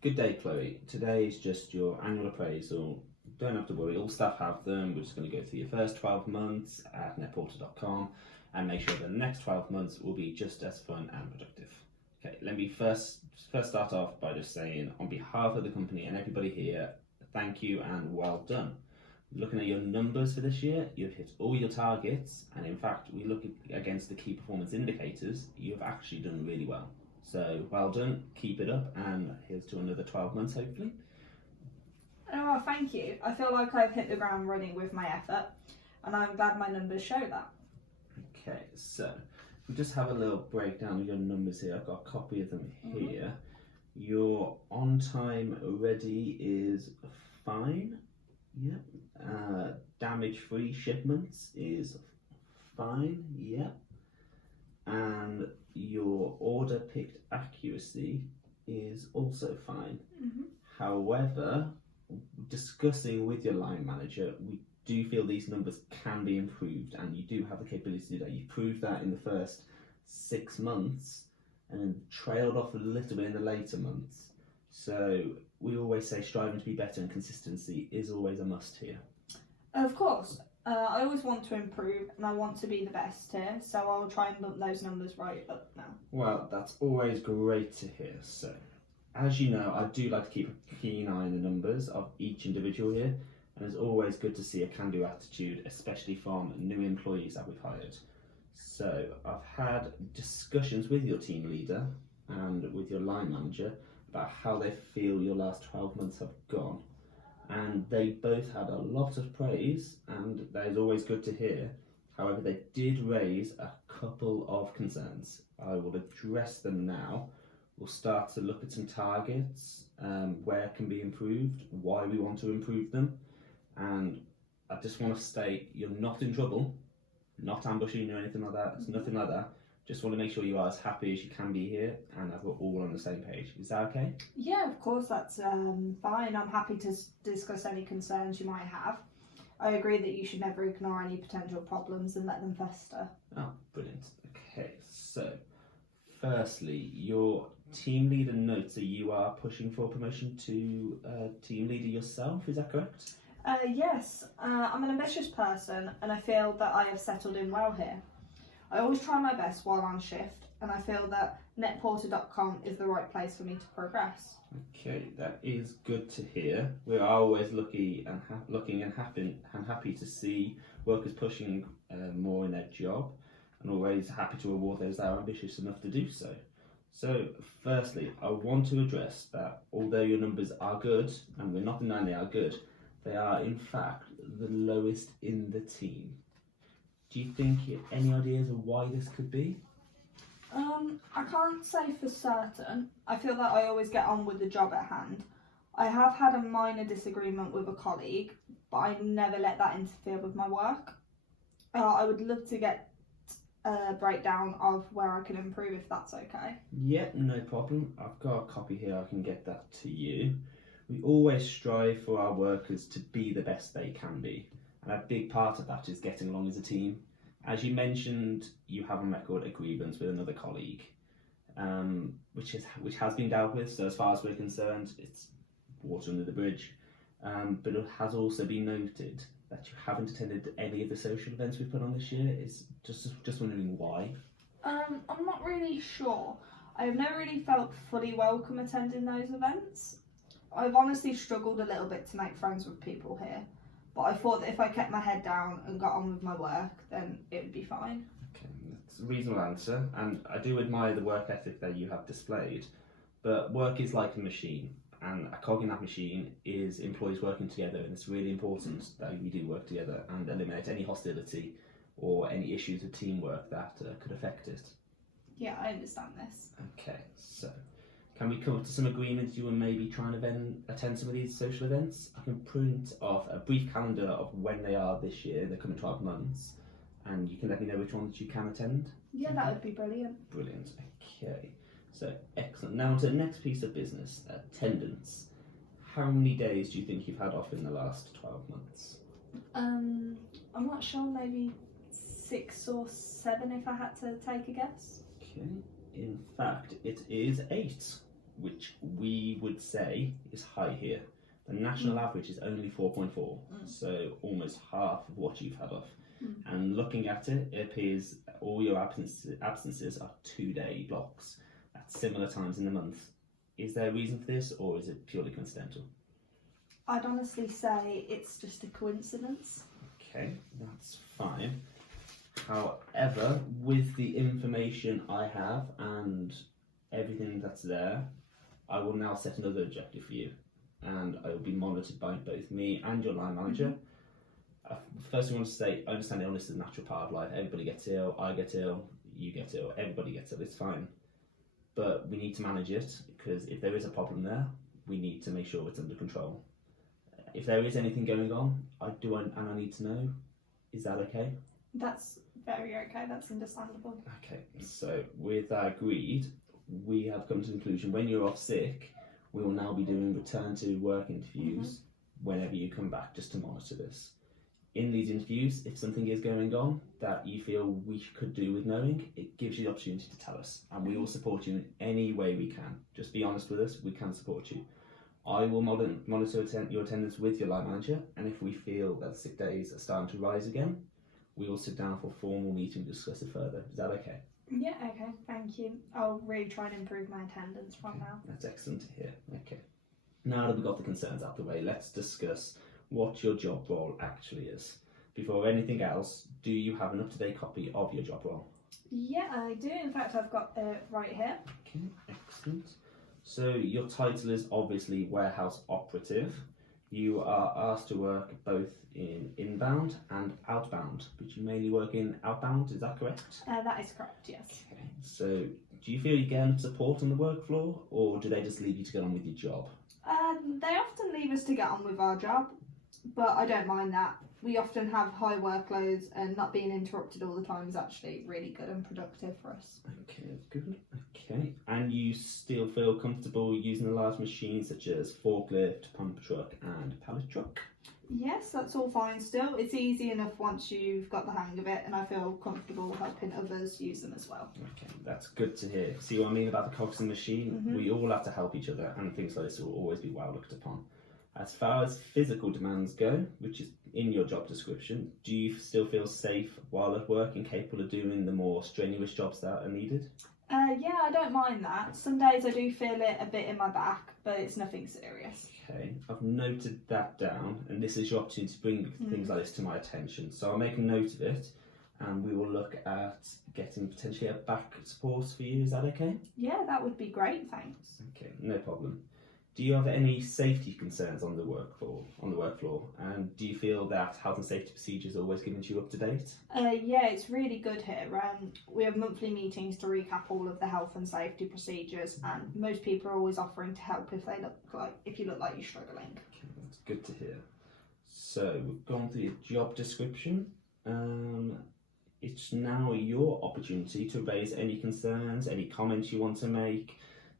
Good day, Chloe. Today is just your annual appraisal. Don't have to worry, all staff have them. We're just going to go through your first 12 months at netporter.com and make sure the next 12 months will be just as fun and productive. Okay, let me first start off by just saying, on behalf of the company and everybody here, thank you and well done. Looking at your numbers for this year, you've hit all your targets, and in fact, we look against the key performance indicators, you've actually done really well. So well done, keep it up, and here's to another 12 months hopefully. Oh, thank you. I feel like I've hit the ground running with my effort, and I'm glad my numbers show that. Okay, so we just have a little breakdown of your numbers here. I've got a copy of them here. Your on time ready is fine. Yep. Damage free shipments is fine. Yep. And your order picked accuracy is also fine. However, discussing with your line manager, we do feel these numbers can be improved, and you do have the capability to do that. You proved that in the first 6 months and then trailed off a little bit in the later months. So we always say striving to be better, and consistency is always a must here. Of course. I always want to improve, and I want to be the best here, so I'll try and bump those numbers right up now. Well, that's always great to hear. So, as you know, I do like to keep a keen eye on the numbers of each individual here, and it's always good to see a can-do attitude, especially from new employees that we've hired. So, I've had discussions with your team leader and with your line manager about how they feel your last 12 months have gone. And they both had a lot of praise, and that is always good to hear. However, they did raise a couple of concerns. I will address them now. We'll start to look at some targets, where can be improved, why we want to improve them. And I just want to state, you're not in trouble, not ambushing you or anything like that. It's nothing like that. Just want to make sure you are as happy as you can be here, and that we're all on the same page. Is that okay? Yeah, of course, that's fine. I'm happy to discuss any concerns you might have. I agree that you should never ignore any potential problems and let them fester. Oh, brilliant. Okay, so firstly, your team leader notes that you are pushing for promotion to team leader yourself. Is that correct? Yes, I'm an ambitious person, and I feel that I have settled in well here. I always try my best while on shift, and I feel that netporter.com is the right place for me to progress. Okay, that is good to hear. We are always looking and happy to see workers pushing more in their job, and always happy to reward those that are ambitious enough to do so. So, firstly, I want to address that although your numbers are good, and we're not denying they are good, they are in fact the lowest in the team. Do you think you have any ideas of why this could be? I can't say for certain. I feel that I always get on with the job at hand. I have had a minor disagreement with a colleague, but I never let that interfere with my work. I would love to get a breakdown of where I can improve, if that's okay. Yeah, no problem. I've got a copy here, I can get that to you. We always strive for our workers to be the best they can be. And a big part of that is getting along as a team. As you mentioned, you have on record a grievance with another colleague, which has been dealt with. So as far as we're concerned, it's water under the bridge. But it has also been noted that you haven't attended any of the social events we've put on this year. Is just wondering why. I'm not really sure. I've never really felt fully welcome attending those events. I've honestly struggled a little bit to make friends with people here. But I thought that if I kept my head down and got on with my work, then it would be fine. Okay, that's a reasonable answer, and I do admire the work ethic that you have displayed. But work is like a machine, and a cog in that machine is employees working together, and it's really important that we do work together and eliminate any hostility or any issues with teamwork that could affect it. Yeah, I understand this. Okay, so can we come up to some agreements you will maybe try and attend some of these social events? I can print off a brief calendar of when they are this year, the coming 12 months, and you can let me know which ones you can attend. Yeah, that would be brilliant. Brilliant, okay. So, excellent. Now to the next piece of business, attendance. How many days do you think you've had off in the last 12 months? I'm not sure, maybe 6 or 7 if I had to take a guess. Okay, in fact, it is 8. which we would say is high here. The national average is only 4.4, so almost half of what you've had off. And looking at it, it appears all your absences are 2-day blocks at similar times in the month. Is there a reason for this, or is it purely coincidental? I'd honestly say it's just a coincidence. Okay, that's fine. However, with the information I have and everything that's there, I will now set another objective for you, and I will be monitored by both me and your line manager. First, I want to say, I understand illness is a natural part of life. Everybody gets ill, I get ill, you get ill, everybody gets ill, it's fine. But we need to manage it, because if there is a problem there, we need to make sure it's under control. If there is anything going on, I need to know. Is that okay? That's very okay, that's understandable. Okay, so with that agreed, we have come to the conclusion when you're off sick, we will now be doing return to work interviews whenever you come back, just to monitor this. In these interviews, if something is going on that you feel we could do with knowing, it gives you the opportunity to tell us, and we will support you in any way we can. Just be honest with us, we can support you. I will monitor your attendance with your line manager, and if we feel that sick days are starting to rise again, we will sit down for a formal meeting to discuss it further. Is that okay? Yeah, okay, thank you. I'll really try and improve my attendance from now. That's excellent to hear. Okay. Now that we've got the concerns out of the way, let's discuss what your job role actually is. Before anything else, do you have an up-to-date copy of your job role? Yeah, I do. In fact, I've got it right here. Okay, excellent. So your title is obviously warehouse operative. You are asked to work both in inbound and outbound, but you mainly work in outbound, is that correct? That is correct, yes. Okay. So do you feel you get enough support on the work floor, or do they just leave you to get on with your job? They often leave us to get on with our job, but I don't mind that. We often have high workloads, and not being interrupted all the time is actually really good and productive for us. Okay, that's good. Okay, and you still feel comfortable using a large machine such as forklift, pump truck and pallet truck? Yes, that's all fine still. It's easy enough once you've got the hang of it, and I feel comfortable helping others use them as well. Okay, that's good to hear. See what I mean about the cogs in the machine? We all have to help each other, and things like this will always be well looked upon. As far as physical demands go, which is in your job description, do you still feel safe while at work and capable of doing the more strenuous jobs that are needed? Yeah, I don't mind that. Some days I do feel it a bit in my back, but it's nothing serious. Okay, I've noted that down, and this is your opportunity to bring things like this to my attention. So I'll make a note of it, and we will look at getting potentially a back support for you. Is that okay? Yeah, that would be great, thanks. Okay, no problem. Do you have any safety concerns on the work floor? And do you feel that health and safety procedures are always keeping you up to date? Yeah, it's really good here. We have monthly meetings to recap all of the health and safety procedures, and most people are always offering to help if you look like you're struggling. Okay, that's good to hear. So we've gone through your job description. It's now your opportunity to raise any concerns, any comments you want to make.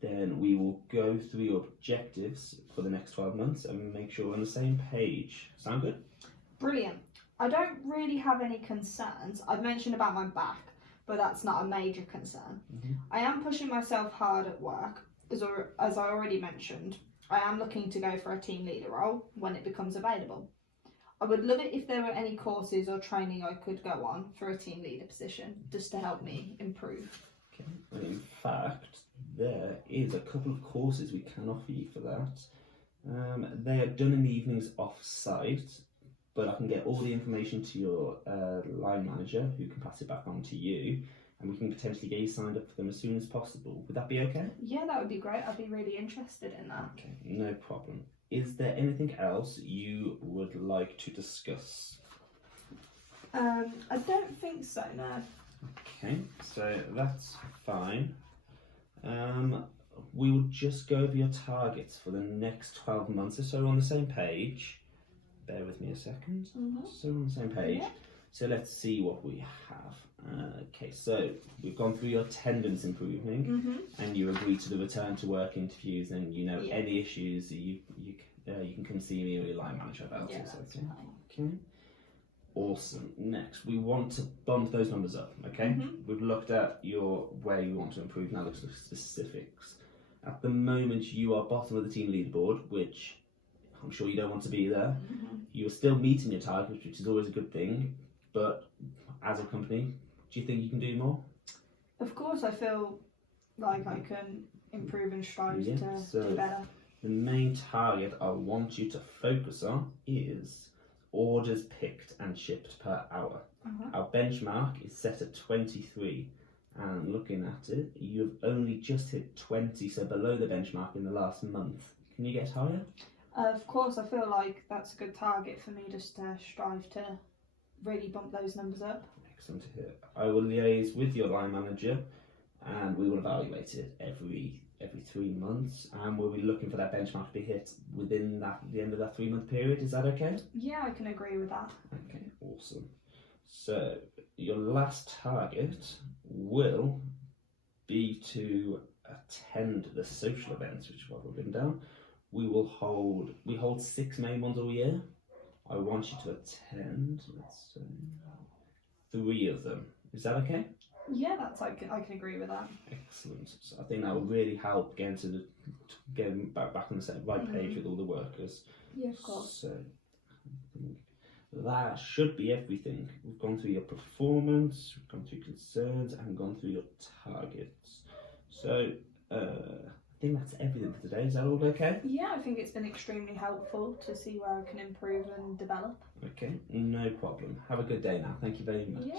Then we will go through your objectives for the next 12 months and make sure we're on the same page. Sound good? Brilliant. I don't really have any concerns. I've mentioned about my back, but that's not a major concern. I am pushing myself hard at work. As I already mentioned, I am looking to go for a team leader role when it becomes available. I would love it if there were any courses or training I could go on for a team leader position, just to help me improve. Okay. And in fact, there is a couple of courses we can offer you for that. They are done in the evenings off-site, but I can get all the information to your line manager, who can pass it back on to you, and we can potentially get you signed up for them as soon as possible. Would that be okay? Yeah, that would be great. I'd be really interested in that. Okay, no problem. Is there anything else you would like to discuss? I don't think so, no. Okay, so that's fine. We will just go over your targets for the next 12 months or so on the same page. Bear with me a second. So on the same page. Yeah. So let's see what we have. Okay, so we've gone through your attendance improving, and you agreed to the return to work interviews, and any issues you can come see me or your line manager about. Yeah, that's okay. Okay. Awesome. Next, we want to bump those numbers up. Okay, we've looked at where you want to improve. Now let's look at specifics. At the moment, you are bottom of the team leaderboard, which I'm sure you don't want to be there. You are still meeting your targets, which is always a good thing. But as a company, do you think you can do more? Of course, I feel like I can improve and strive to so do better. The main target I want you to focus on is orders picked and shipped per hour. Our benchmark is set at 23, and looking at it, you've only just hit 20, so below the benchmark in the last month. Can you get higher? Of course, I feel like that's a good target for me just to strive to really bump those numbers up. Excellent to hear. I will liaise with your line manager and we will evaluate it every 3 months, and we'll be looking for that benchmark to be hit within the end of that 3 month period. Is that okay? Yeah, I can agree with that. Okay, awesome. So your last target will be to attend the social events, which is what we've written down. We hold 6 main ones all year. I want you to attend, let's say, 3 of them. Is that okay? Yeah, I can agree with that. Excellent. So I think that will really help getting back on the right page with all the workers. Yeah, of course. So I think that should be everything. We've gone through your performance, we've gone through concerns, and gone through your targets. So I think that's everything for today. Is that all okay? Yeah, I think it's been extremely helpful to see where I can improve and develop. Okay, no problem. Have a good day now. Thank you very much. Yeah.